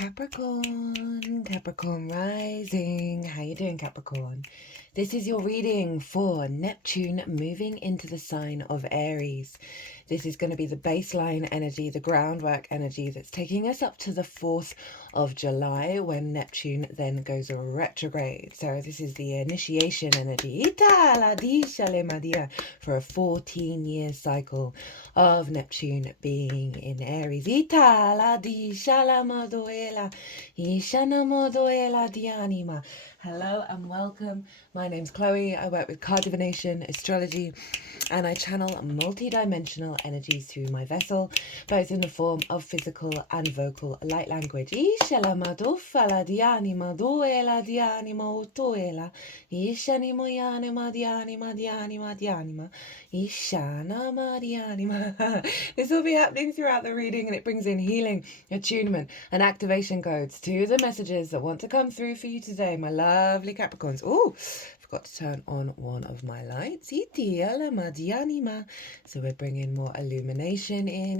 Capricorn rising. How you doing, Capricorn? This is your reading for Neptune moving into the sign of Aries. This is going to be the baseline energy, the groundwork energy that's taking us up to the 4th of July when Neptune then goes retrograde. So this is the initiation energy for a 14-year cycle of Neptune being in Aries. Hello and welcome. My name's Chloe. I work with card divination, astrology, and I channel multi-dimensional energies through my vessel, both in the form of physical and vocal light language. This will be happening throughout the reading, and it brings in healing, attunement, and activation codes to the messages that want to come through for you today, my lovely Capricorns. Oh, forgot to turn on one of my lights. So we're bringing more illumination in.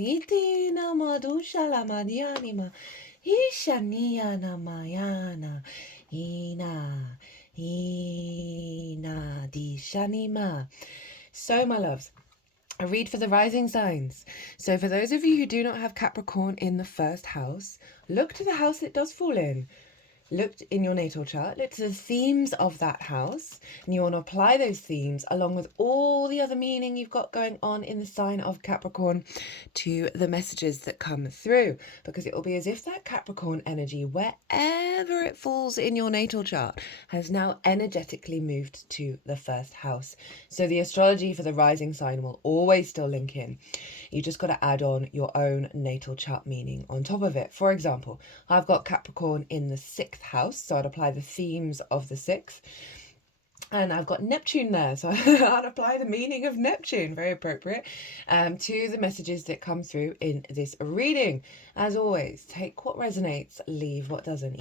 So, my loves, I read for the rising signs. So for those of you who do not have Capricorn in the first house, look to the house it does fall in. Look in your natal chart, look to the themes of that house, and you want to apply those themes along with all the other meaning you've got going on in the sign of Capricorn to the messages that come through, because it will be as if that Capricorn energy, wherever it falls in your natal chart, has now energetically moved to the first house. So the astrology for the rising sign will always still link in. You just got to add on your own natal chart meaning on top of it. For example, I've got Capricorn in the 6th house, so I'd apply the themes of the 6th. And I've got Neptune there, so I'd apply the meaning of Neptune, very appropriate, to the messages that come through in this reading. As always, take what resonates, leave what doesn't.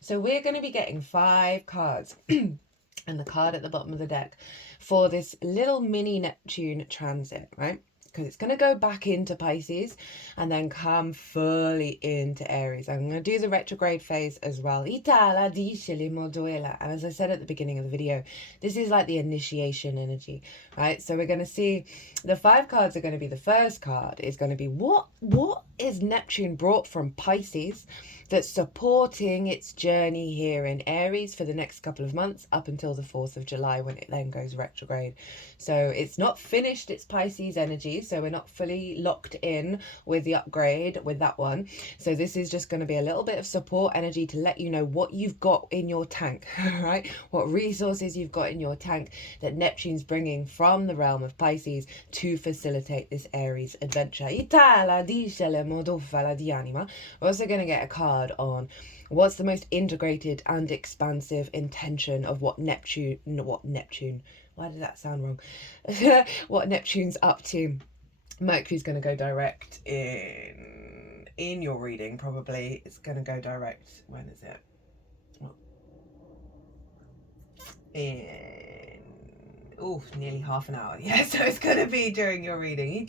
So we're going to be getting 5 cards. And the card at the bottom of the deck for this little mini Neptune transit, right? Because it's going to go back into Pisces and then come fully into Aries. I'm going to do the retrograde phase as well. And as I said at the beginning of the video, this is like the initiation energy, right? So we're going to see the 5 cards are going to be, the first card is going to be what is Neptune brought from Pisces that's supporting its journey here in Aries for the next couple of months up until the 4th of July when it then goes retrograde. So it's not finished its Pisces energy, so we're not fully locked in with the upgrade with that one. So this is just going to be a little bit of support energy to let you know what you've got in your tank, right? What resources you've got in your tank that Neptune's bringing from the realm of Pisces to facilitate this Aries adventure. We're also going to get a card on what's the most integrated and expansive intention of what Neptune's up to. Mercury's going to go direct in your reading, probably. It's going to go direct, when is it? Nearly half an hour. Yeah, so it's going to be during your reading.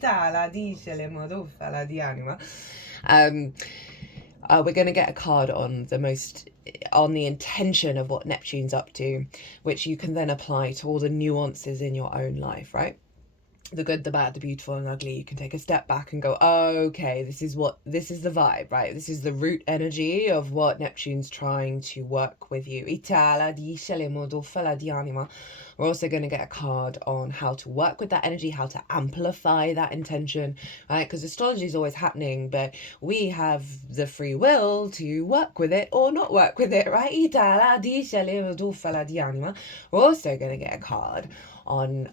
We're going to get a card on the intention of what Neptune's up to, which you can then apply to all the nuances in your own life, right? The good, the bad, the beautiful and ugly. You can take a step back and go, oh, okay, this is the vibe, right? This is the root energy of what Neptune's trying to work with you. We're also going to get a card on how to work with that energy, how to amplify that intention, right? Because astrology is always happening, but we have the free will to work with it or not work with it, right? We're also going to get a card on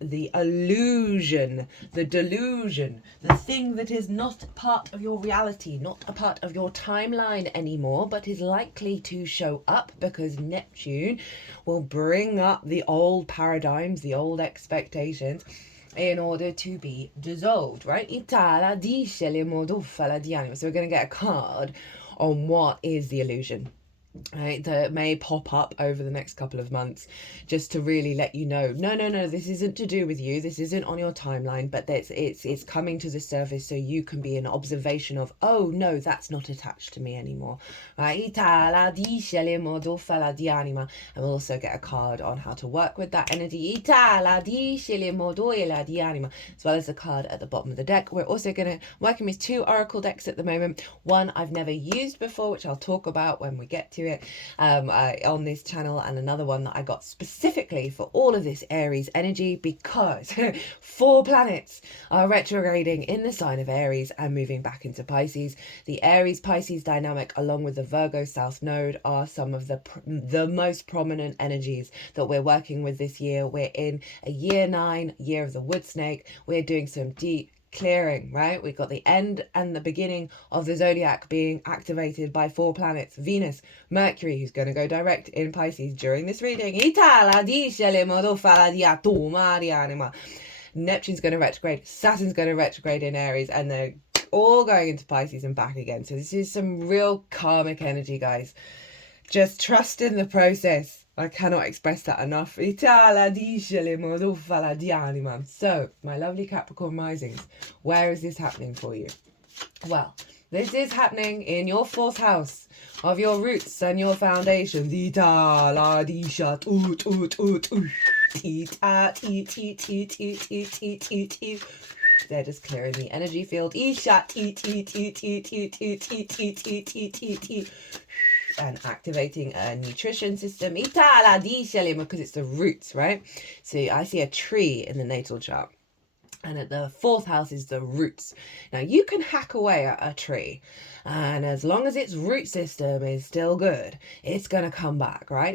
the illusion, the delusion, the thing that is not part of your reality, not a part of your timeline anymore, but is likely to show up because Neptune will bring up the old paradigms, the old expectations in order to be dissolved, right? So we're going to get a card on what is the illusion. right, that may pop up over the next couple of months, just to really let you know, no, this isn't to do with you, this isn't on your timeline, but it's coming to the surface so you can be an observation of, oh no, that's not attached to me anymore, right? And we'll also get a card on how to work with that energy, as well as a card at the bottom of the deck. We're also working with 2 oracle decks at the moment. One I've never used before, which I'll talk about when we get to it on this channel, and another one that I got specifically for all of this Aries energy, because 4 planets are retrograding in the sign of Aries and moving back into Pisces. The Aries-Pisces dynamic, along with the Virgo South Node, are some of the most prominent energies that we're working with this year. We're in a year 9, year of the wood snake. We're doing some deep clearing, right? We've got the end and the beginning of the zodiac being activated by 4 planets. Venus, Mercury, who's going to go direct in Pisces during this reading. Neptune's going to retrograde, Saturn's going to retrograde in Aries, and they're all going into Pisces and back again. So this is some real karmic energy, guys. Just trust in the process. I cannot express that enough. So, my lovely Capricorn risings, where is this happening for you? Well, this is happening in your 4th house of your roots and your foundations. They're just clearing the energy field. And activating a nutrition system, because it's the roots, right? So I see a tree in the natal chart, and at the 4th house is the roots. Now you can hack away at a tree, and as long as its root system is still good, it's gonna come back, right?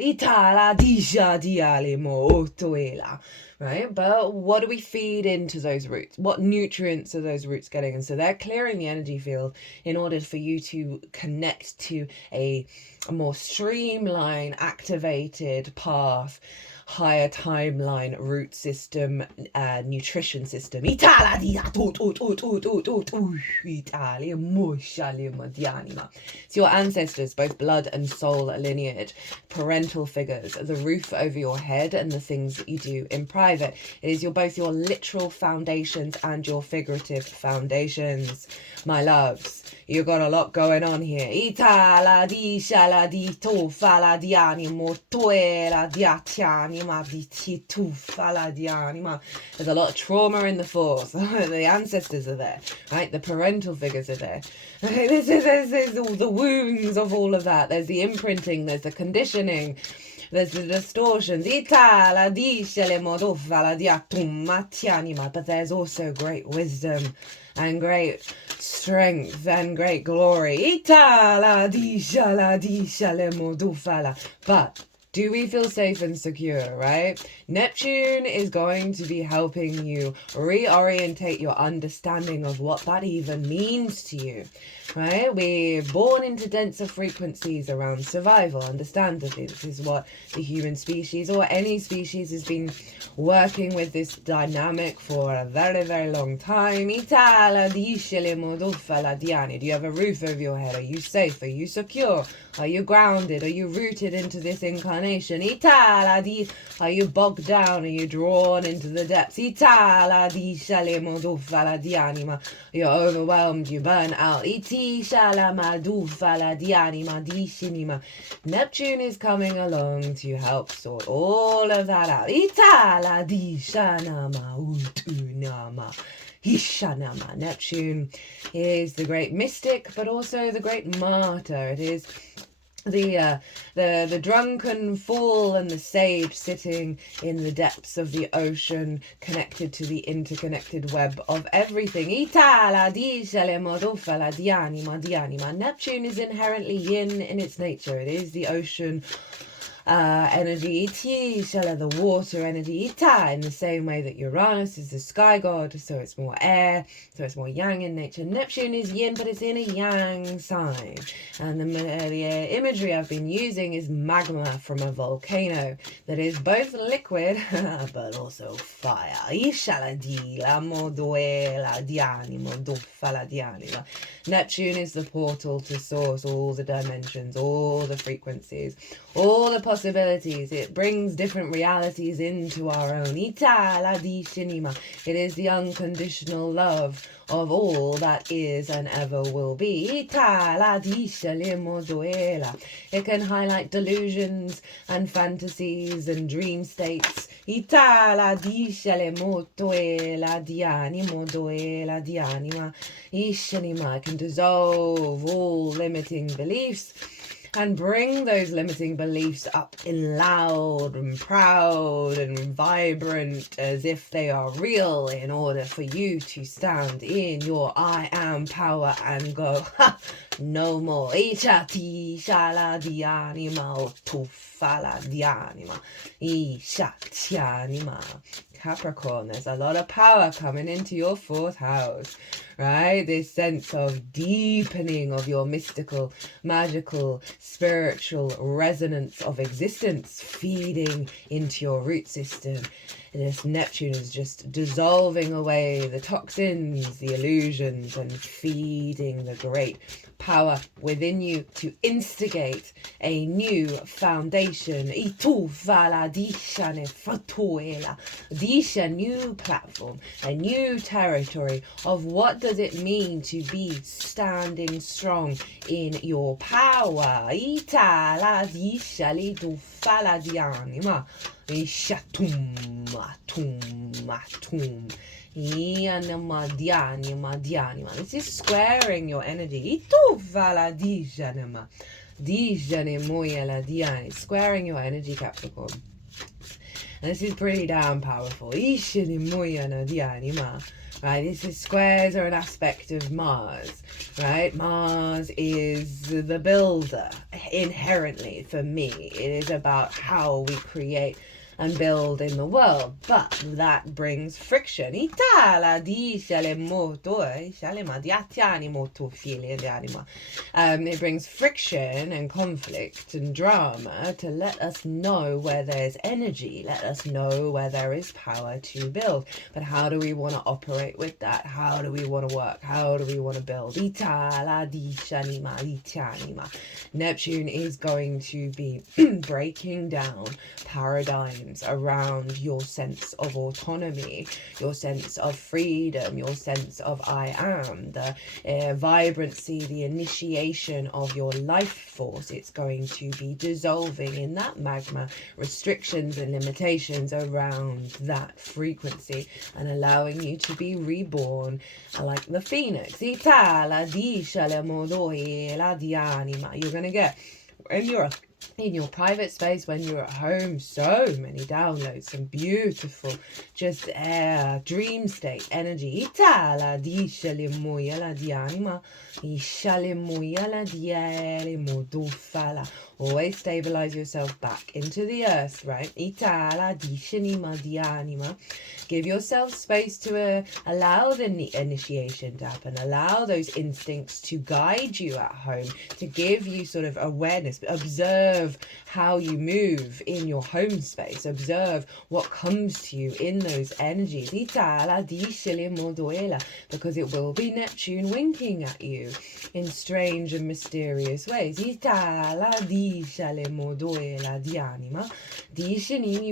Right? But what do we feed into those roots? What nutrients are those roots getting? And so they're clearing the energy field in order for you to connect to a more streamlined, activated path, higher timeline, root system, nutrition system. So your ancestors, both blood and soul lineage, parental figures, the roof over your head, and the things that you do in private. It is both your literal foundations and your figurative foundations, my loves. You've got a lot going on here. There's a lot of trauma in the 4th. The ancestors are there, right? The parental figures are there. There's all the wounds of all of that. There's the imprinting, there's the conditioning, there's the distortions. But there's also great wisdom and great strength and great glory. But do we feel safe and secure, right? Neptune is going to be helping you reorientate your understanding of what that even means to you, right? We're born into denser frequencies around survival, understandably. This is what the human species, or any species, has been working with this dynamic for a very, very long time. Do you have a roof over your head? Are you safe? Are you secure? Are you grounded? Are you rooted into this incarnation? Are you bogged down? Are you drawn into the depths? You're overwhelmed, you burn out. Neptune is coming along to help sort all of that out. Neptune is the great mystic, but also the great martyr. It is the drunken fool and the sage sitting in the depths of the ocean, connected to the interconnected web of everything. Neptune is inherently yin in its nature. It is the ocean energy, iti, shala, the water energy, ita, in the same way that Uranus is the sky god, so it's more air, so it's more yang in nature. Neptune is yin, but it's in a yang sign. And the imagery I've been using is magma from a volcano that is both liquid but also fire. Neptune is the portal to source, all the dimensions, all the frequencies, all the possibilities. It brings different realities into our own. It is the unconditional love of all that is and ever will be. It can highlight delusions and fantasies and dream states. It can dissolve all limiting beliefs and bring those limiting beliefs up in loud and proud and vibrant as if they are real, in order for you to stand in your I am power and go, ha, no more. Ishati shala dianima otufala dianima. Ishatianima. Capricorn, there's a lot of power coming into your 4th house, right? This sense of deepening of your mystical, magical, spiritual resonance of existence feeding into your root system. And this Neptune is just dissolving away the toxins, the illusions, and feeding the great power within you to instigate a new foundation. New platform, a new territory of what does it mean to be standing strong in your power. This is squaring your energy. Squaring your energy, Capricorn. And this is pretty damn powerful. Right, this is squares are an aspect of Mars, right? Mars is the builder inherently for me. It is about how we create and build in the world, but that brings friction. It brings friction and conflict and drama to let us know where there's energy, let us know where there is power to build. But how do we want to operate with that? How do we want to work? How do we want to build? Neptune is going to be breaking down paradigms around your sense of autonomy, your sense of freedom, your sense of I am, the vibrancy, the initiation of your life force. It's going to be dissolving in that magma restrictions and limitations around that frequency and allowing you to be reborn like the phoenix. You're going to get, when you're in your private space, when you're at home, so many downloads, some beautiful just dream state energy. Always stabilize yourself back into the earth, right? Give yourself space to allow the initiation to happen, allow those instincts to guide you at home, to give you sort of awareness. Observe how you move in your home space, observe what comes to you in those energies, because it will be Neptune winking at you in strange and mysterious ways. You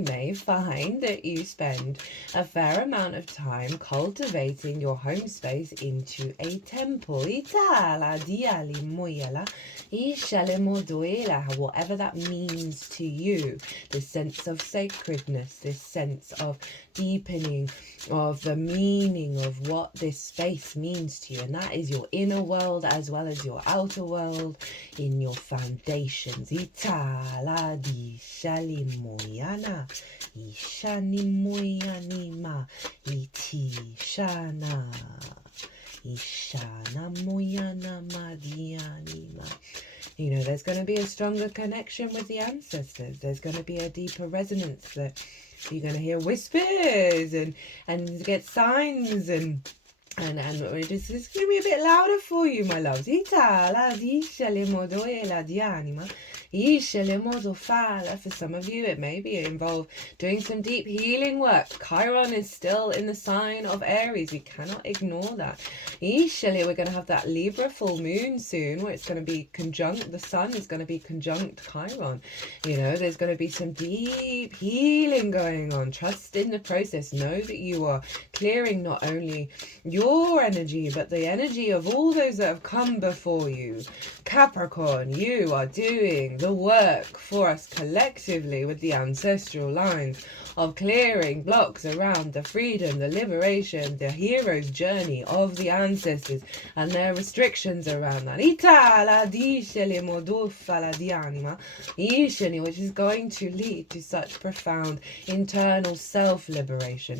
may find that you spend a fair amount of time cultivating your home space into a temple. Whatever that means to you, this sense of sacredness, this sense of deepening of the meaning of what this space means to you, and that is your inner world as well as your outer world in your foundations. You know, there's going to be a stronger connection with the ancestors. There's going to be a deeper resonance that you're going to hear whispers and get signs and it's going to be a bit louder for you, my loves. For some of you, it may involve doing some deep healing work. Chiron is still in the sign of Aries. We cannot ignore that. We're going to have that Libra full moon soon, where it's going to be conjunct. The sun is going to be conjunct Chiron. You know, there's going to be some deep healing going on. Trust in the process. Know that you are clearing not only your energy, but the energy of all those that have come before you. Capricorn, you are doing the work for us collectively with the ancestral lines of clearing blocks around the freedom, the liberation, the hero's journey of the ancestors and their restrictions around that. Which is going to lead to such profound internal self-liberation.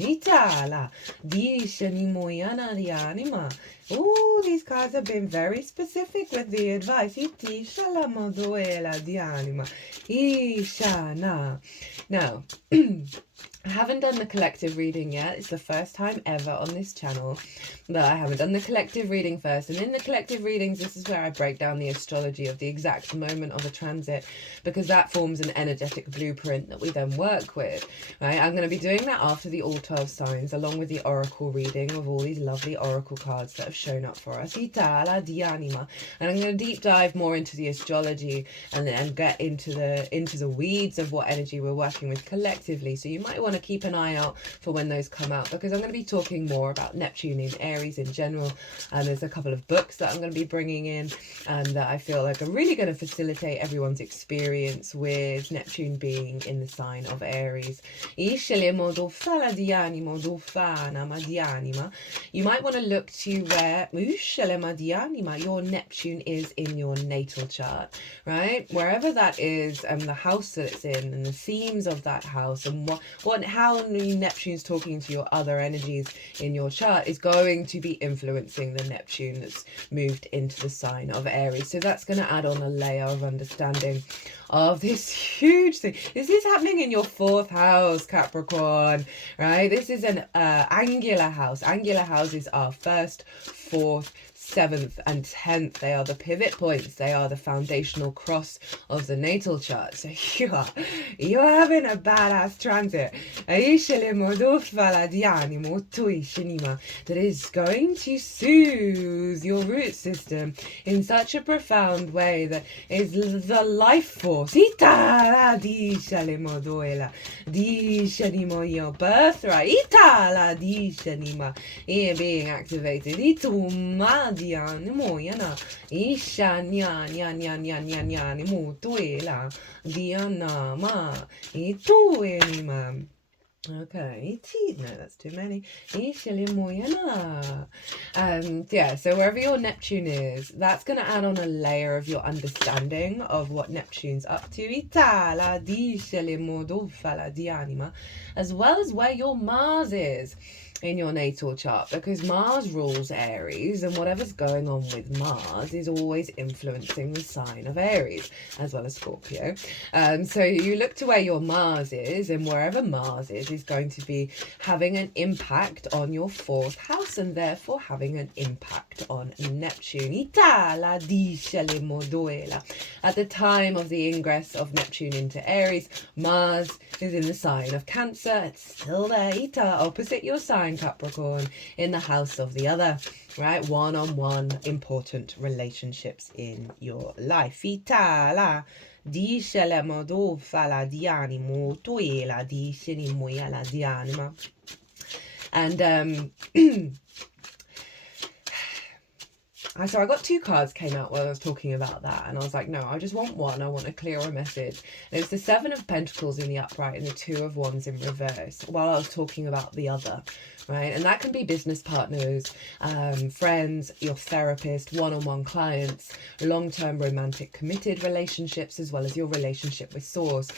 Oh, these cards have been very specific with the advice. Now, I haven't done the collective reading yet. It's the first time ever on this channel that I haven't done the collective reading first. And in the collective readings, this is where I break down the astrology of the exact moment of a transit, because that forms an energetic blueprint that we then work with. Right? I'm going to be doing that after the all 12 signs, along with the oracle reading of all these lovely oracle cards that have shown up for us. And I'm going to deep dive more into the astrology and get into the weeds of what energy we're working with collectively. So you might want to keep an eye out for when those come out, because I'm going to be talking more about Neptune in Aries in general, and there's a couple of books that I'm going to be bringing in and that I feel like are really going to facilitate everyone's experience with Neptune being in the sign of Aries. You might want to look to where your Neptune is in your natal chart, right? Wherever that is, and the house that it's in, and the themes of that house, and how Neptune's talking to your other energies in your chart is going to be influencing the Neptune that's moved into the sign of Aries. So that's going to add on a layer of understanding of this huge thing. This is happening in your 4th house, Capricorn, right? This is an angular house. Angular houses are 1st, 4th, 7th and 10th. They are the pivot points. They are the foundational cross of the natal chart. So you're having a badass transit that is going to soothe your root system in such a profound way that is the life force. Your birthright being activated. Okay, no, that's too many. Yeah, so wherever your Neptune is, that's going to add on a layer of your understanding of what Neptune's up to, as well as where your Mars is in your natal chart, because Mars rules Aries, and whatever's going on with Mars is always influencing the sign of Aries, as well as Scorpio. So you look to where your Mars is, and wherever Mars is going to be having an impact on your 4th house, and therefore having an impact on Neptune. At the time of the ingress of Neptune into Aries, Mars is in the sign of Cancer. It's still there, opposite your sign, Capricorn, in the house of the other, right? One-on-one important relationships in your life. And so I got 2 cards came out while I was talking about that, and I was like, no, I just want one. I want a clearer message. And it's the 7 of Pentacles in the upright and the 2 of Wands in reverse while I was talking about the other, right? And that can be business partners, friends, your therapist, one-on-one clients, long-term romantic committed relationships, as well as your relationship with Source.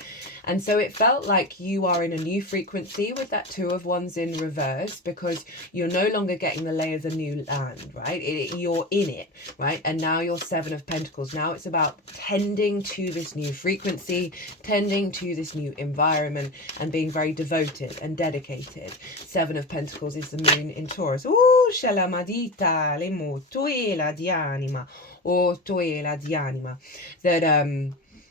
And so it felt like you are in a new frequency with that 2 of Wands in reverse, because you're no longer getting the lay of the new land, right? You're in it, right? And now you're Seven of Pentacles. Now it's about tending to this new frequency, tending to this new environment, and being very devoted and dedicated. Seven of Pentacles is the moon in Taurus. Ooh, shalamadita le motoela di anima, or toela di anima. That,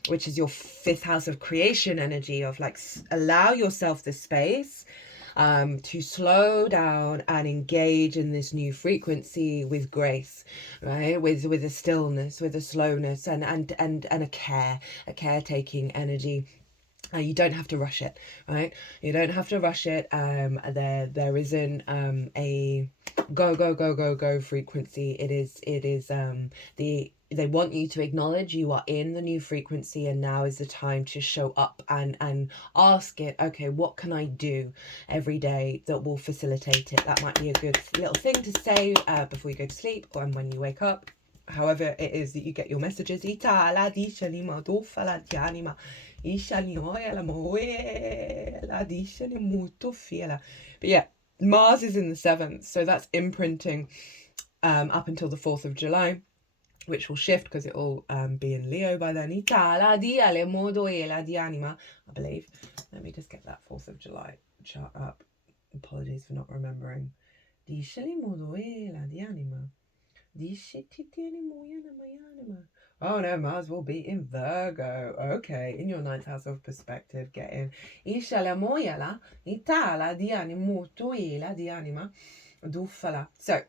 which is your 5th house of creation energy, of like, allow yourself the space to slow down and engage in this new frequency with grace, right? With a stillness, with a slowness, and a caretaking energy. You don't have to rush it, right? You don't have to rush it. There isn't a go frequency. It is they want you to acknowledge you are in the new frequency, and now is the time to show up and ask it, okay, what can I do every day that will facilitate it? That might be a good little thing to say before you go to sleep or when you wake up. However it is that you get your messages. But yeah, Mars is in the 7th, so that's imprinting up until the 4th of July, which will shift because it will be in Leo by then. I believe. Let me just get that 4th of July chart up. Apologies for not remembering. Oh no, Mars will be in Virgo. Okay, in your 9th house of perspective, get in. So,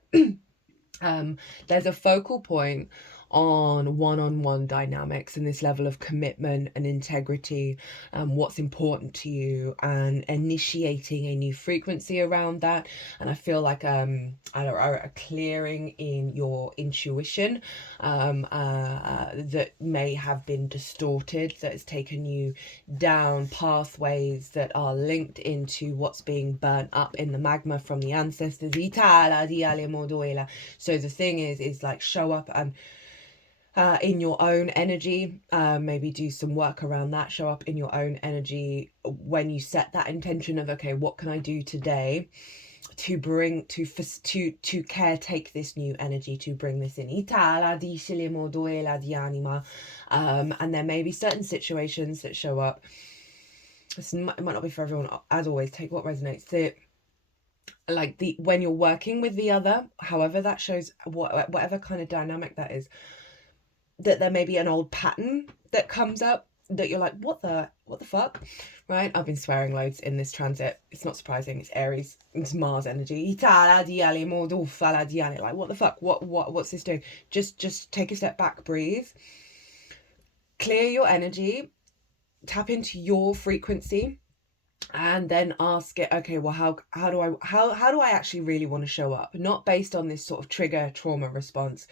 there's a focal point on one-on-one dynamics and this level of commitment and integrity, what's important to you, and initiating a new frequency around that. And I feel like a clearing in your intuition that may have been distorted, that has taken you down pathways that are linked into what's being burnt up in the magma from the ancestors. So the thing is like, show up and in your own energy, maybe do some work around that. Show up in your own energy when you set that intention of, okay, what can I do today to bring to caretake this new energy, to bring this in. And there may be certain situations that show up. It might not be for everyone. As always, take what resonates. When you're working with the other, however that shows, whatever kind of dynamic that is, that there may be an old pattern that comes up that you're like, what the fuck, right? I've been swearing loads in this transit. It's not surprising. It's Aries. It's Mars energy. Like, what the fuck? What's this doing? Just take a step back, breathe, clear your energy, tap into your frequency, and then ask it, okay, well, how do I actually really want to show up? Not based on this sort of trigger trauma response.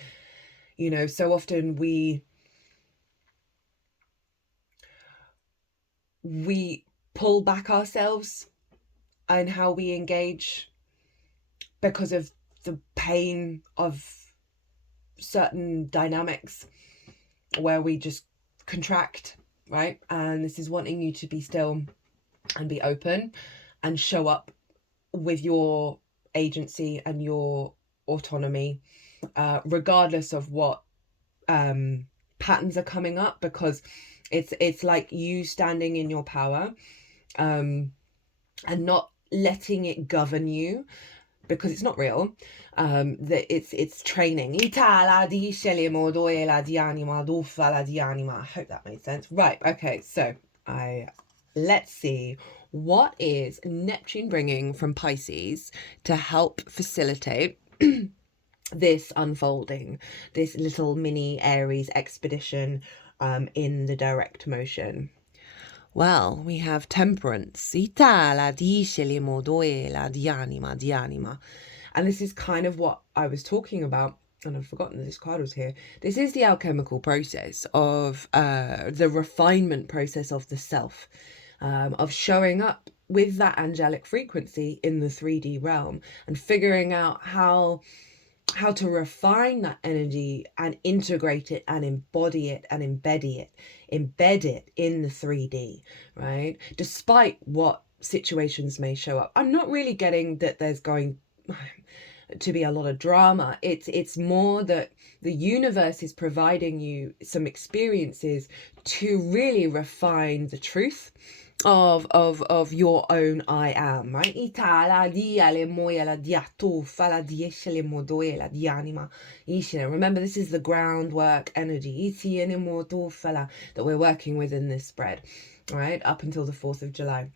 You know, so often we pull back ourselves and how we engage because of the pain of certain dynamics where we just contract, right? And this is wanting you to be still and be open and show up with your agency and your autonomy, regardless of what patterns are coming up, because it's like you standing in your power and not letting it govern you, because it's not real. That it's training. I hope that made sense. Right, okay, so let's see, what is Neptune bringing from Pisces to help facilitate this unfolding, this little mini Aries expedition in the direct motion? Well, we have Temperance. And this is kind of what I was talking about, and I've forgotten that this card was here. This is the alchemical process of the refinement process of the self, of showing up with that angelic frequency in the 3D realm and figuring out how to refine that energy and integrate it and embody it and embed it in the 3D, right? Despite what situations may show up. I'm not really getting that there's going... to be a lot of drama. It's more that the universe is providing you some experiences to really refine the truth of your own I am, right? Remember, this is the groundwork energy that we're working with in this spread, right? Up until the 4th of July.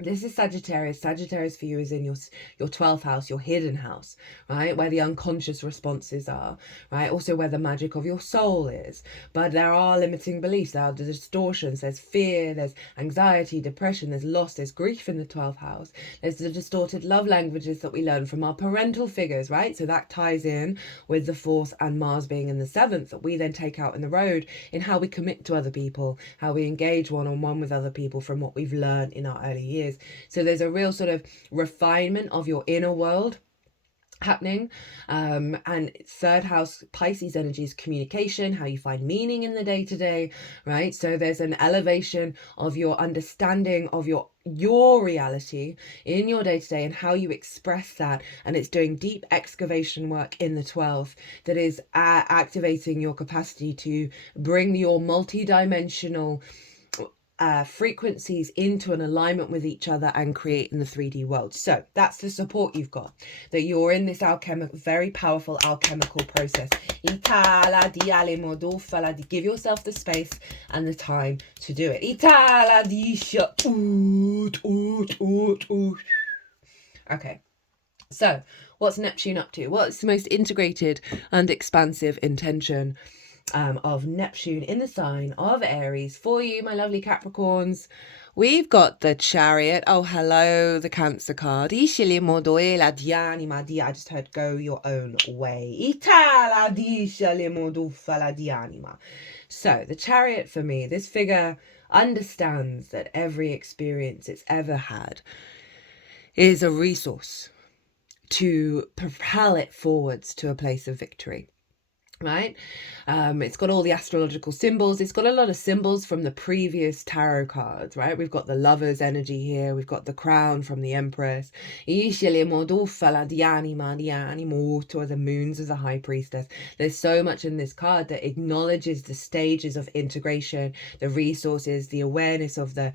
This is Sagittarius. Sagittarius for you is in your 12th house, your hidden house, right? Where the unconscious responses are, right? Also where the magic of your soul is. But there are limiting beliefs, there are distortions, there's fear, there's anxiety, depression, there's loss, there's grief in the 12th house. There's the distorted love languages that we learn from our parental figures, right? So that ties in with the 4th and Mars being in the 7th, that we then take out in the road in how we commit to other people, how we engage one-on-one with other people from what we've learned in our early years. So there's a real sort of refinement of your inner world happening, and 3rd house Pisces energy is communication, how you find meaning in the day-to-day, right? So there's an elevation of your understanding of your reality in your day-to-day and how you express that, and it's doing deep excavation work in the 12th that is activating your capacity to bring your multi-dimensional frequencies into an alignment with each other and create in the 3D world. So that's the support you've got, that you're in this very powerful alchemical process. Give yourself the space and the time to do it. Okay, so what's Neptune up to? What's the most integrated and expansive intention of Neptune in the sign of Aries for you, my lovely Capricorns? We've got the Chariot. Oh, hello, the Cancer card. I just heard go your own way. So the Chariot for me, this figure understands that every experience it's ever had is a resource to propel it forwards to a place of victory. Right? It's got all the astrological symbols. It's got a lot of symbols from the previous tarot cards, right? We've got the Lover's energy here. We've got the Crown from the Empress. Or the Moons as a High Priestess. There's so much in this card that acknowledges the stages of integration, the resources, the awareness of the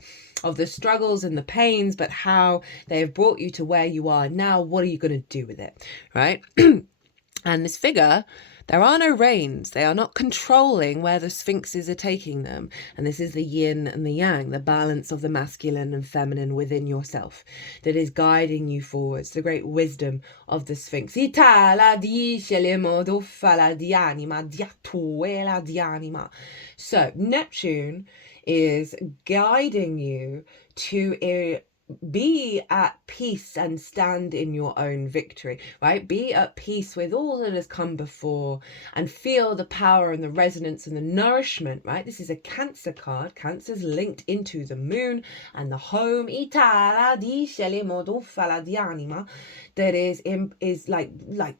struggles and the pains, but how they have brought you to where you are now. What are you going to do with it, right? And this figure, there are no reins. They are not controlling where the sphinxes are taking them. And this is the yin and the yang, the balance of the masculine and feminine within yourself that is guiding you forwards, the great wisdom of the sphinx. So Neptune is guiding you to be at peace and stand in your own victory, right? Be at peace with all that has come before and feel the power and the resonance and the nourishment, right? This is a Cancer card. Cancer's linked into the moon and the home. That is like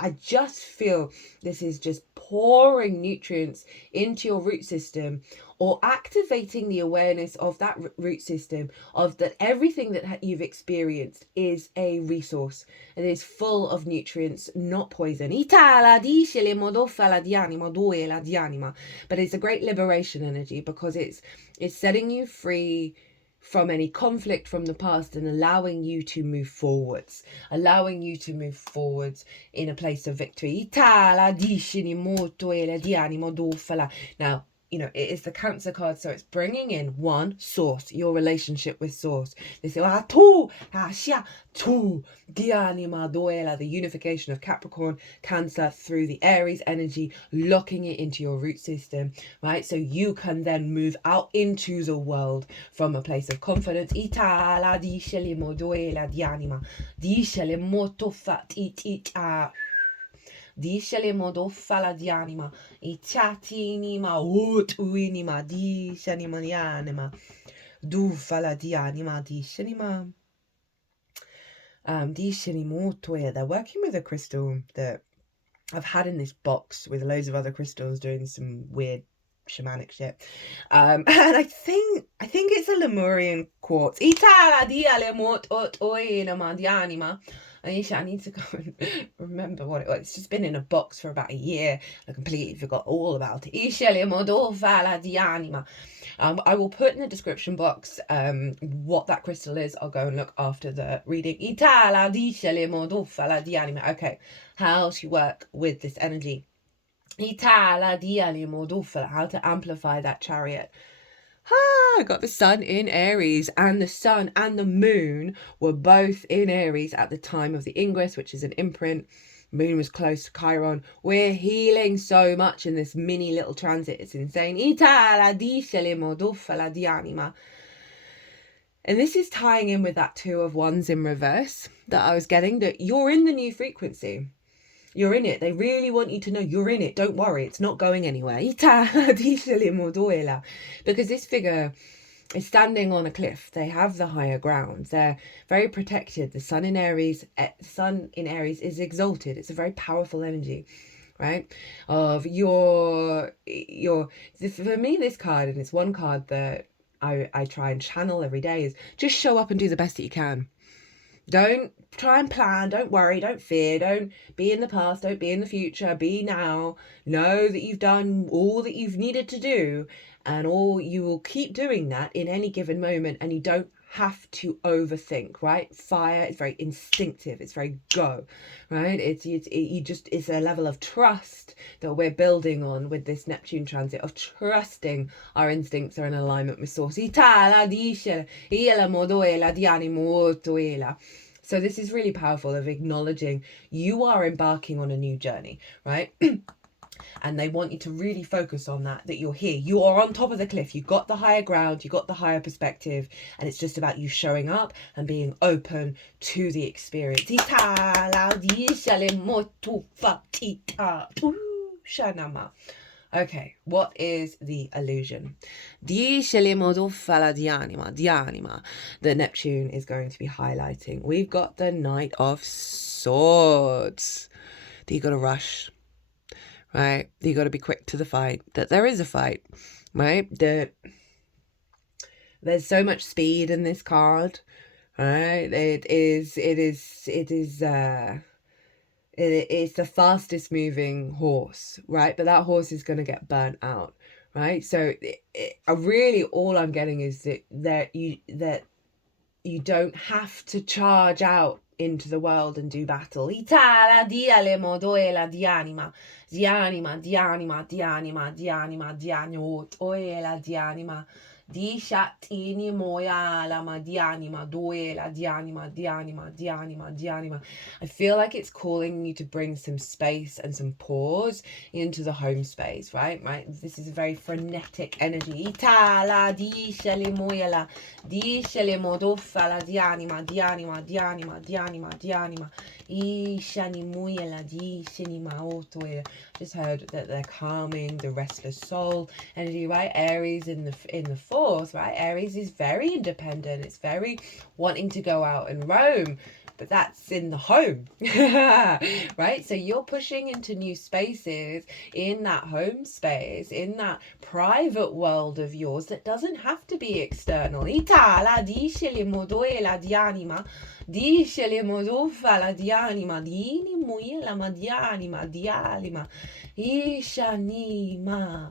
I just feel this is just pouring nutrients into your root system, or activating the awareness of that root system, of that everything that you've experienced is a resource. It is full of nutrients, not poison. But it's a great liberation energy, because it's setting you free from any conflict from the past and allowing you to move forwards in a place of victory. Now, you know, it is the Cancer card, so it's bringing in one, source, your relationship with source. They say, the unification of Capricorn, Cancer through the Aries energy, locking it into your root system, right? So you can then move out into the world from a place of confidence. Discele modoffala di anima, itiatinima utuinima, dishanima di anima, dufala di anima, dishanima. They're working with a crystal that I've had in this box with loads of other crystals doing some weird shamanic shit. And I think it's a Lemurian quartz. Itala di alemot otoinama di anima. Aisha, I need to go and remember what it was. It's just been in a box for about a year. I completely forgot all about it. Isha le modofala di anima. I will put in the description box what that crystal is. I'll go and look after the reading. Itala disha le modofala di anima. Okay, how to work with this energy. Itala di anima modofala. How to amplify that chariot. I got the sun in Aries, and the sun and the moon were both in Aries at the time of the Ingress, which is an imprint. Moon was close to Chiron. We're healing so much in this mini little transit. It's insane. And this is tying in with that 2 of Wands in reverse that I was getting, that you're in the new frequency. You're in it. They really want you to know you're in it. Don't worry. It's not going anywhere. Because this figure is standing on a cliff. They have the higher ground. They're very protected. The sun in Aries is exalted. It's a very powerful energy, right? Of for me, this card, and it's one card that I try and channel every day, is just show up and do the best that you can. Don't try and plan, don't worry, don't fear, don't be in the past, don't be in the future, be now. Know that you've done all that you've needed to do, and you will keep doing that in any given moment, and you don't have to overthink, right? Fire is very instinctive, it's very go, right? It's a level of trust that we're building on with this Neptune transit, of trusting our instincts are in alignment with source. So this is really powerful, of acknowledging you are embarking on a new journey, right? And they want you to really focus on that you're here. You are on top of the cliff. You've got the higher ground. You've got the higher perspective. And it's just about you showing up and being open to the experience. Okay, what is the illusion? The Neptune is going to be highlighting. We've got the Knight of Swords. That you got to rush, right? You got to be quick to the fight. That there is a fight, right? That there's so much speed in this card, right? It's the fastest moving horse, right? But that horse is going to get burnt out, right? So really all I'm getting is that you don't have to charge out into the world and do battle. Di shatini moya la madianima duela dianima. I feel like it's calling you to bring some space and some pause into the home space, right? This is a very frenetic energy. Itala di shele moya la di shele modoffa la dianima. Ishani moya la di shinima otoela. Just heard that they're calming the restless soul energy, right? Aries in the fourth, right? Aries is very independent. It's very wanting to go out and roam, but that's in the home, right? So you're pushing into new spaces in that home space, in that private world of yours that doesn't have to be external. Itala disce modoela dianima, disce modofa la dianima, dini muila madianima, dialima, ishanima.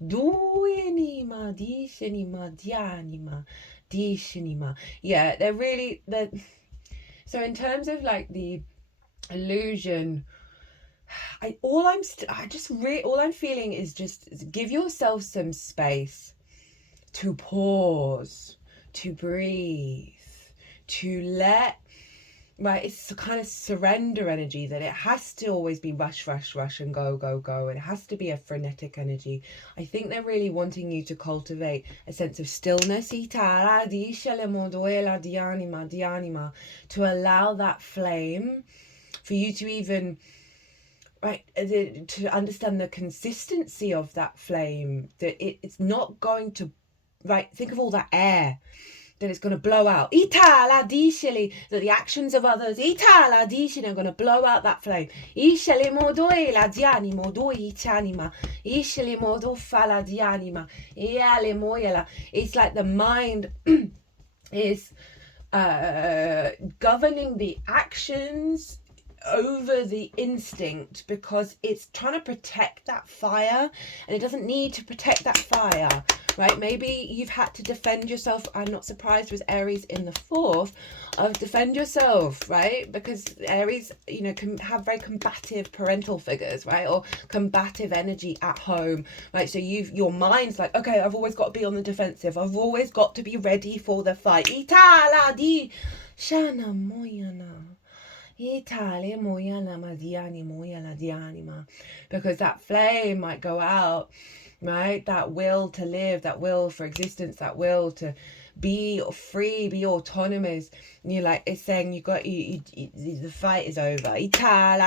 Duinima, dishinima, dianima, dishinima. Yeah, they're so in terms of like the illusion, all I'm feeling is just give yourself some space to pause, to breathe, to let, right, it's a kind of surrender energy, that it has to always be rush and go. It has to be a frenetic energy. I think they're really wanting you to cultivate a sense of stillness, to allow that flame, for you to even, right, to understand the consistency of that flame, that it's not going to, right, think of all that air that it's going to blow out. That the actions of others are going to blow out that flame. It's like the mind is governing the actions over the instinct, because it's trying to protect that fire, and it doesn't need to protect that fire, right? Maybe you've had to defend yourself. I'm not surprised with Aries in the 4th of defend yourself, right? Because Aries, you know, can have very combative parental figures, right? Or combative energy at home, right? So your mind's like, okay, I've always got to be on the defensive. I've always got to be ready for the fight. Itala di shana moyana. Because that flame might go out, right? That will to live, that will for existence, that will to be free, be autonomous. You're like, it's saying the fight is over. Okay,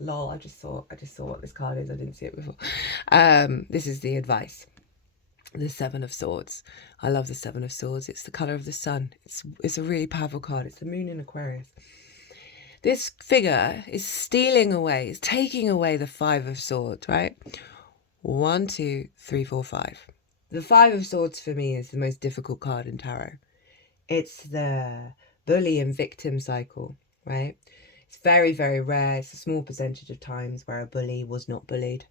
lol, I just saw what this card is. I didn't see it before. This is the advice. The 7 of Swords. I love the 7 of Swords. It's the colour of the sun. It's a really powerful card. It's the moon in Aquarius. This figure is stealing away, is taking away the 5 of Swords, right? 1, 2, 3, 4, 5. The 5 of Swords for me is the most difficult card in tarot. It's the bully and victim cycle, right? It's very, very rare. It's a small percentage of times where a bully was not bullied,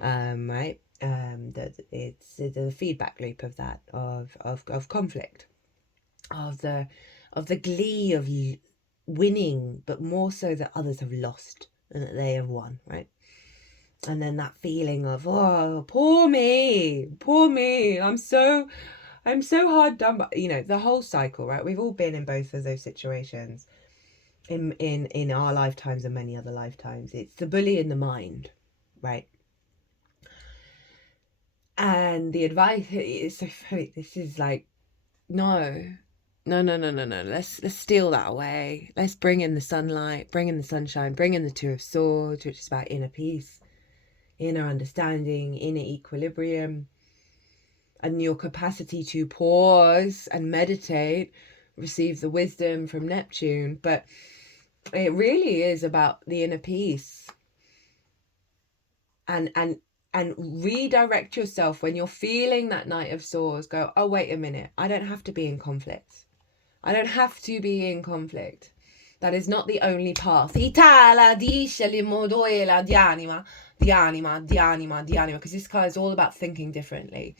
right? It's the feedback loop of that, of conflict, of the glee of winning, but more so that others have lost and that they have won, right? And then that feeling of, oh, poor me, I'm so hard done by, you know, the whole cycle, right? We've all been in both of those situations in our lifetimes and many other lifetimes. It's the bully in the mind, right? And the advice is so funny. This is like, no. Let's steal that away. Let's bring in the sunlight, bring in the sunshine, bring in the 2 of Swords, which is about inner peace, inner understanding, inner equilibrium, and your capacity to pause and meditate, receive the wisdom from Neptune. But it really is about the inner peace. And redirect yourself when you're feeling that Knight of Swords. Go, oh, wait a minute. I don't have to be in conflict. I don't have to be in conflict. That is not the only path. Because this card is all about thinking differently,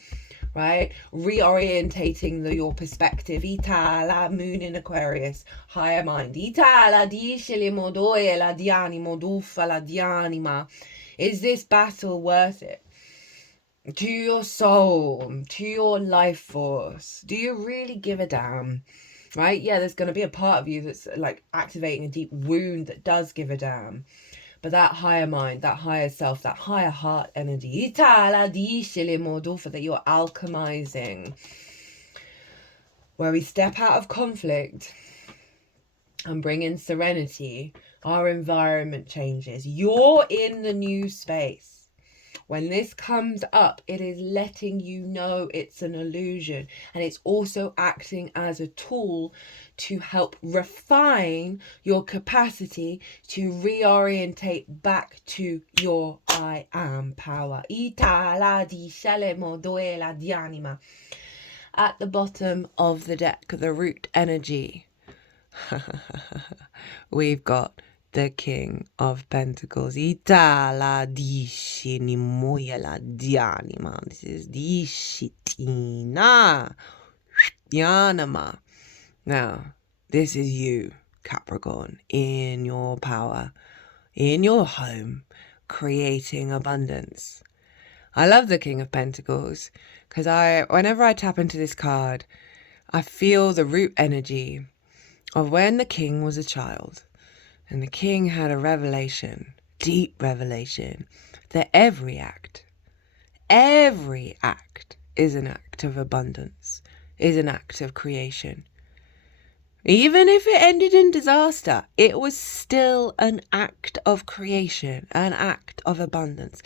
right? Reorientating your perspective. Moon in Aquarius, higher mind. Is this battle worth it? To your soul, to your life force? Do you really give a damn? Right? Yeah, there's going to be a part of you that's like activating a deep wound that does give a damn. But that higher mind, that higher self, that higher heart energy, that you're alchemizing, where we step out of conflict and bring in serenity, our environment changes. You're in the new space. When this comes up, it is letting you know it's an illusion, and it's also acting as a tool to help refine your capacity to reorientate back to your I am power. At the bottom of the deck, the root energy. We've got the King of Pentacles. This is Dishitina. Yanama. Now, this is you, Capricorn, in your power, in your home, creating abundance. I love the King of Pentacles because whenever I tap into this card, I feel the root energy of when the king was a child. And the king had a revelation, deep revelation, that every act is an act of abundance, is an act of creation. Even if it ended in disaster, it was still an act of creation, an act of abundance.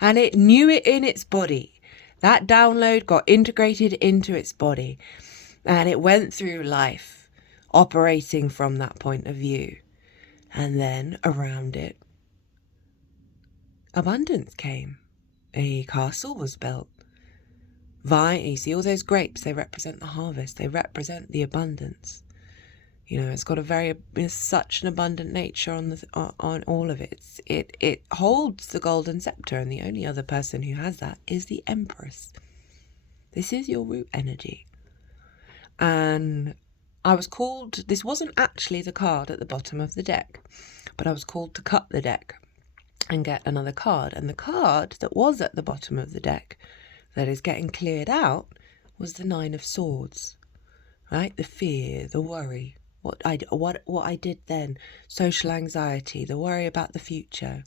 And it knew it in its body. That download got integrated into its body. And it went through life, operating from that point of view. And then around it, abundance came. A castle was built. vine. You see all those grapes, they represent the harvest. They represent the abundance. You know, it's got it's such an abundant nature on all of it. It holds the golden scepter, and the only other person who has that is the Empress. This is your root energy. And I was called, this wasn't actually the card at the bottom of the deck, but I was called to cut the deck and get another card. And the card that was at the bottom of the deck that is getting cleared out was the Nine of Swords, right? The fear, the worry. What I did then, social anxiety, the worry about the future.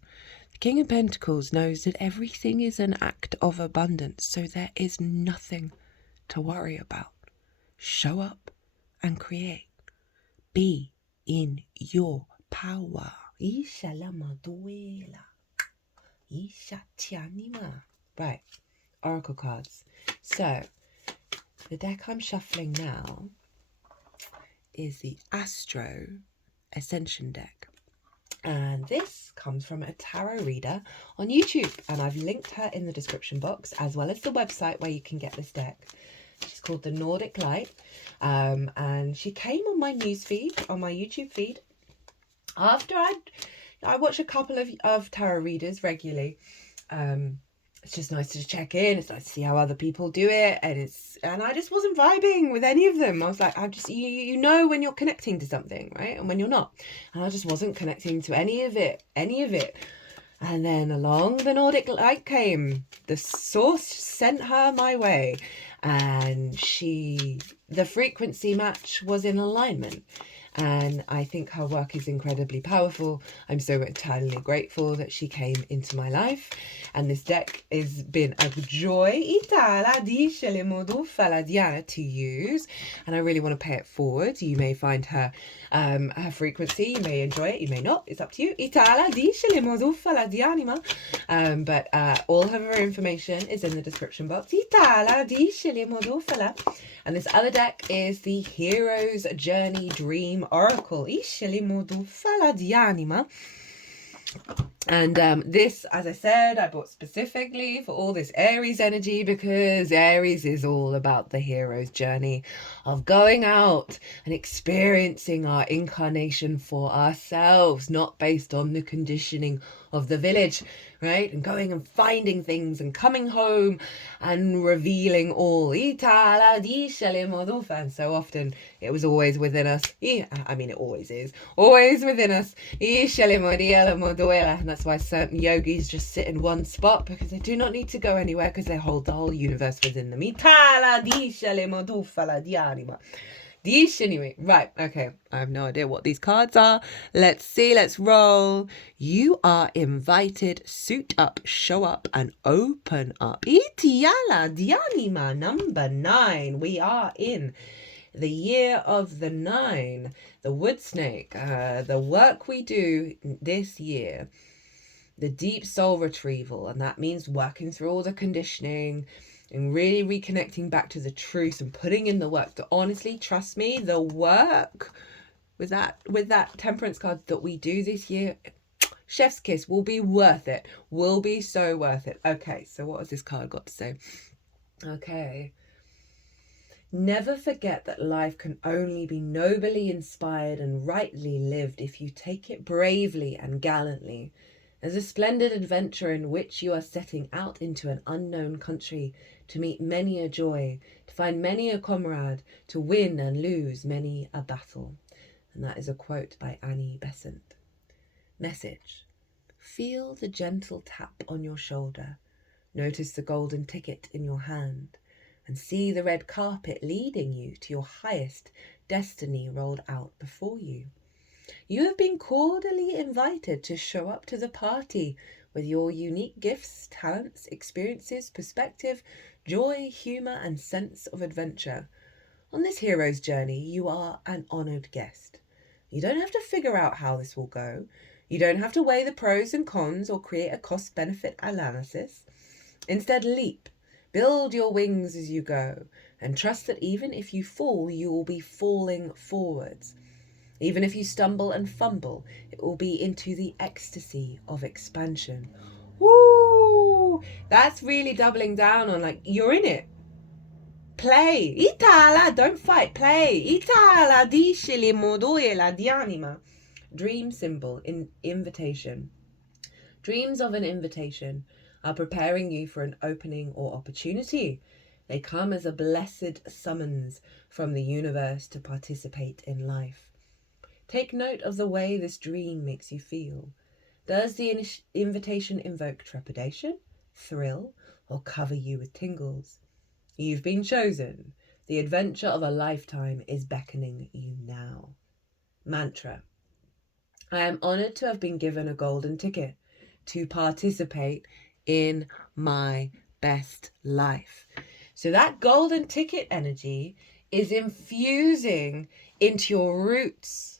The King of Pentacles knows that everything is an act of abundance, so there is nothing to worry about. Show up and create. Be in your power. Right, oracle cards. So, the deck I'm shuffling now is the Astro Ascension deck, and this comes from a tarot reader on YouTube, and I've linked her in the description box, as well as the website where you can get this deck. She's called the Nordic Light, and she came on my newsfeed, on my YouTube feed, after I watch a couple of tarot readers regularly. It's just nice to check in. It's nice to see how other people do it, and I just wasn't vibing with any of them. I was like, you know when you're connecting to something, right, and when you're not, and I just wasn't connecting to any of it. And then along the Nordic Light came. The source sent her my way, and the frequency match was in alignment. And I think her work is incredibly powerful. I'm so eternally grateful that she came into my life. And this deck has been a joy to use. And I really want to pay it forward. You may find her frequency. You may enjoy it. You may not. It's up to you. But all of her information is in the description box. And this other deck is the Hero's Journey Dream Oracle. And this, as I said, I bought specifically for all this Aries energy, because Aries is all about the hero's journey of going out and experiencing our incarnation for ourselves, not based on the conditioning of the village, right? And going and finding things and coming home and revealing all. And so often it was always within us. I mean, it always is. Always within us. And that's why certain yogis just sit in one spot, because they do not need to go anywhere, because they hold the whole universe within them. Anyway, right, okay, I have no idea what these cards are. Let's see, let's roll. You are invited. Suit up, show up, and open up. Itiala Dianima, number 9. We are in the year of the 9, the wood snake. The work we do this year, the deep soul retrieval, and that means working through all the conditioning and really reconnecting back to the truth and putting in the work. To honestly, trust me, the work with that temperance card that we do this year, chef's kiss, will be worth it. Will be so worth it. Okay, so what has this card got to say? Okay. Never forget that life can only be nobly inspired and rightly lived if you take it bravely and gallantly. As a splendid adventure in which you are setting out into an unknown country to meet many a joy, to find many a comrade, to win and lose many a battle. And that is a quote by Annie Besant. Message. Feel the gentle tap on your shoulder. Notice the golden ticket in your hand, and see the red carpet leading you to your highest destiny rolled out before you. You have been cordially invited to show up to the party with your unique gifts, talents, experiences, perspective, joy, humour, and sense of adventure. On this hero's journey, you are an honoured guest. You don't have to figure out how this will go. You don't have to weigh the pros and cons or create a cost-benefit analysis. Instead, leap. Build your wings as you go, and trust that even if you fall, you will be falling forwards. Even if you stumble and fumble, it will be into the ecstasy of expansion. Woo! That's really doubling down on, like, you're in it. Play. Itala, don't fight. Play. Itala discili moduela di anima. Dream symbol, invitation. Dreams of an invitation are preparing you for an opening or opportunity. They come as a blessed summons from the universe to participate in life. Take note of the way this dream makes you feel. Does the invitation invoke trepidation, thrill, or cover you with tingles? You've been chosen. The adventure of a lifetime is beckoning you now. Mantra. I am honoured to have been given a golden ticket to participate in my best life. So that golden ticket energy is infusing into your roots.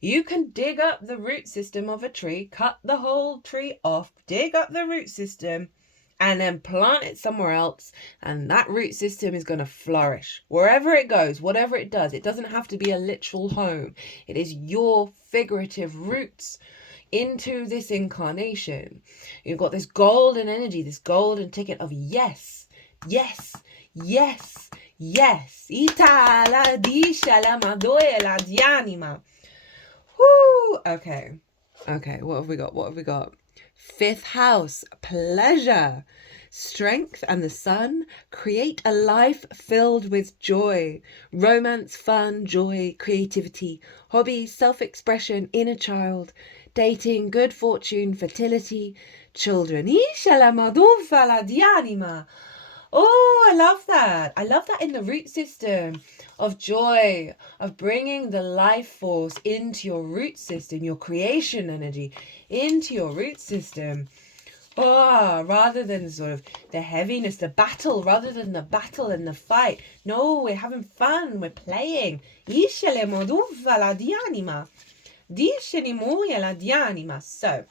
You can dig up the root system of a tree, cut the whole tree off, dig up the root system, and then plant it somewhere else, and that root system is going to flourish. Wherever it goes, whatever it does, it doesn't have to be a literal home. It is your figurative roots into this incarnation. You've got this golden energy, this golden ticket of yes, yes, yes, yes. Itala disha la madoela di anima. Woo! Okay, what have we got? Fifth house, pleasure. Strength and the sun create a life filled with joy. Romance, fun, joy, creativity, hobbies, self-expression, inner child, dating, good fortune, fertility, children. Isha la madufa la di anima. Oh, I love that. I love that in the root system of joy, of bringing the life force into your root system, your creation energy into your root system. Oh, rather than sort of the heaviness, the battle, rather than the battle and the fight. No, we're having fun. We're playing. Iscele moduva la di anima. Disceli muoia la di anima. So,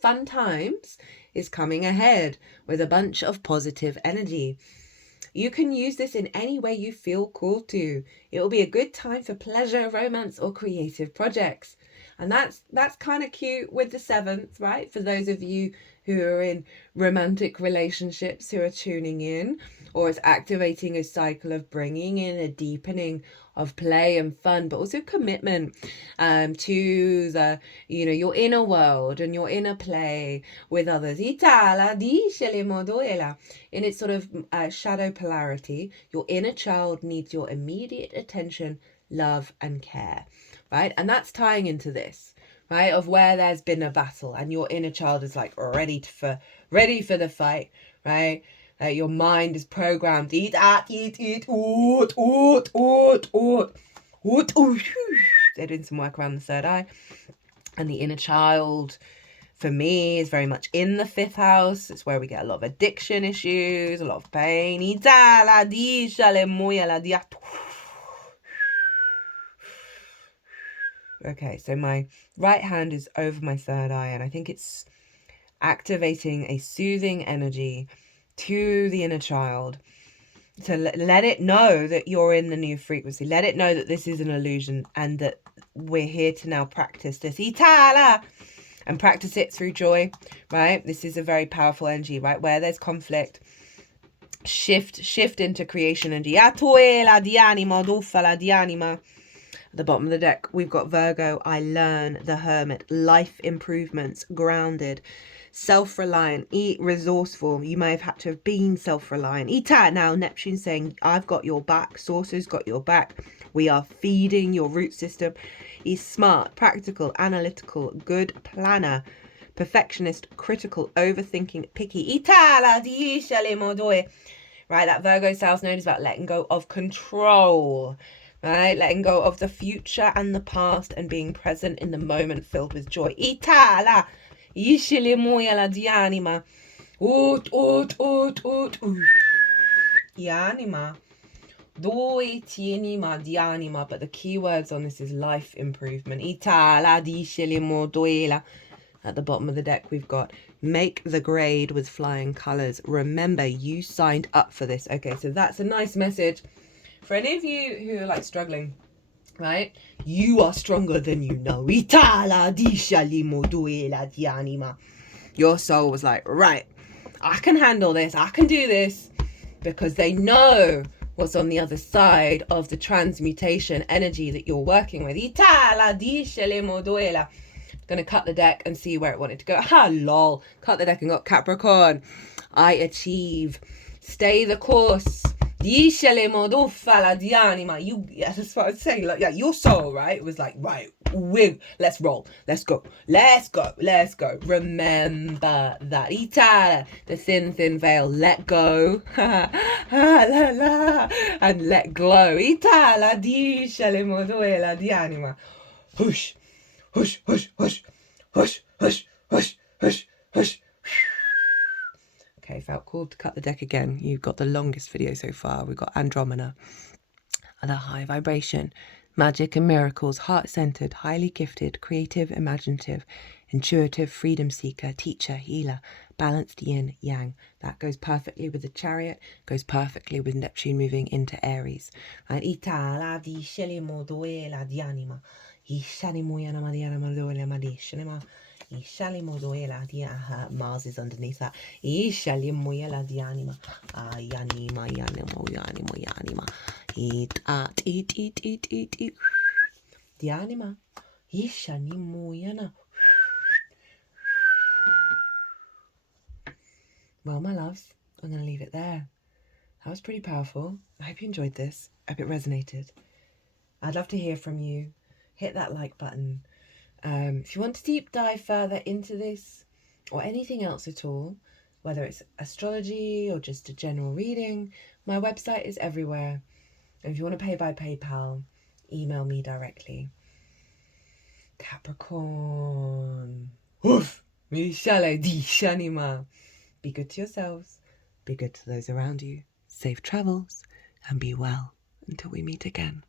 fun times is coming ahead with a bunch of positive energy. You can use this in any way you feel called to. It will be a good time for pleasure, romance, or creative projects. And that's kind of cute with the 7th, right? For those of you who are in romantic relationships who are tuning in, or it's activating a cycle of bringing in a deepening of play and fun, but also commitment to the, your inner world and your inner play with others. In its sort of shadow polarity, your inner child needs your immediate attention, love, and care, right? And that's tying into this, right? Of where there's been a battle and your inner child is like ready for the fight, right? Your mind is programmed. Eat, oot. They're doing some work around the third eye. And the inner child, for me, is very much in the 5th house. It's where we get a lot of addiction issues, a lot of pain. Okay, so my right hand is over my third eye, and I think it's activating a soothing energy to the inner child to let it know that you're in the new frequency. Let it know that this is an illusion and that we're here to now practice this Itala and practice it through joy, right? This is a very powerful energy, right? Where there's conflict, shift into creation and at the bottom of the deck, we've got Virgo, I learn, the Hermit, life improvements, grounded, self-reliant, resourceful. You may have had to have been self-reliant. Ita, now Neptune saying, I've got your back. Source's got your back. We are feeding your root system. He's smart, practical, analytical, good planner, perfectionist, critical, overthinking, picky. Right, that Virgo South Node is about letting go of control. Right, letting go of the future and the past and being present in the moment filled with joy. Itala. Yanima. Yanima. But the key words on this is life improvement. Itala dishelimo doela. At the bottom of the deck, we've got make the grade with flying colours. Remember, you signed up for this. Okay, so that's a nice message for any of you who are like struggling, right? You are stronger than you know. Your soul was like, right, I can handle this. I can do this, because they know, what's on the other side of the transmutation energy that you're working with. Itala dice le moduela. Gonna cut the deck and see where it wanted to go. Ha lol. Cut the deck and got Capricorn. I achieve. Stay the course. Dice le moduffa la di anima. You, yeah, that's what I was saying. Like, yeah, your soul, right? It was like, right, let's roll. Let's go. Let's go. Let's go. Remember that. Itala, the thin veil. Let go. La la. And let glow. Itala dice le moduela di anima. Hush. Hush, hush, hush, hush, hush, hush, hush, hush. Okay, felt called to cut the deck again. You've got the longest video so far. We've got Andromeda, the high vibration, magic and miracles, heart-centered, highly gifted, creative, imaginative, intuitive, freedom seeker, teacher, healer, balanced yin, yang. That goes perfectly with the chariot, goes perfectly with Neptune moving into Aries. And Itala di scelimo duela di anima. Mars is underneath that. Well, my loves, I'm going to leave it there. That was pretty powerful. I hope you enjoyed this. I hope it resonated. I'd love to hear from you. Hit that like button. If you want to deep dive further into this or anything else at all, whether it's astrology or just a general reading, my website is everywhere. And if you want to pay by PayPal, email me directly. Capricorn. Oof! Be good to yourselves. Be good to those around you. Safe travels and be well until we meet again.